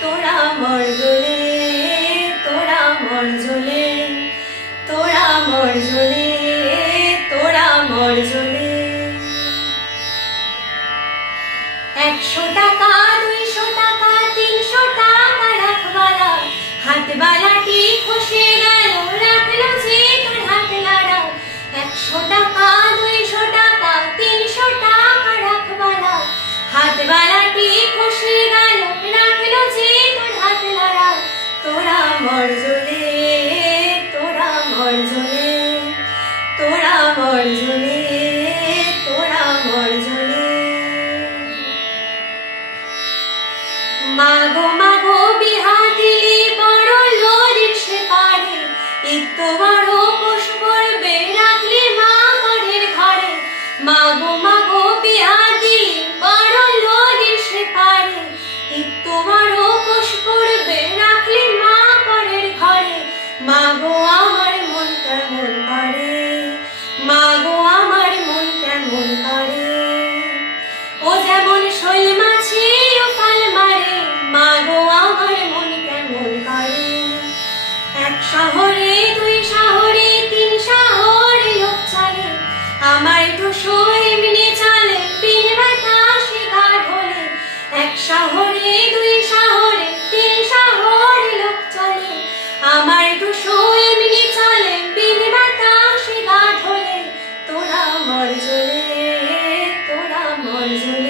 তোরা মর তোরা মর তোরা মর তোরা মর জ্বলে। একশো মাগো মাগো বিহাদিলি বড় লোরির সে পারে। ইত্ত বড় কোষ পড়বে রাখলে মা ঘরের ঘরে। মাগো মাগো বিহাদিলি বড় লোরির সে পারে। ইত্ত বড় কোষ পড়বে মা ঘরের ঘরে। মাগো, আমার মন কেমন করে? মাগো, আমার মন কেমন করে? ও যেমন শৈল মাছি Hallelujah.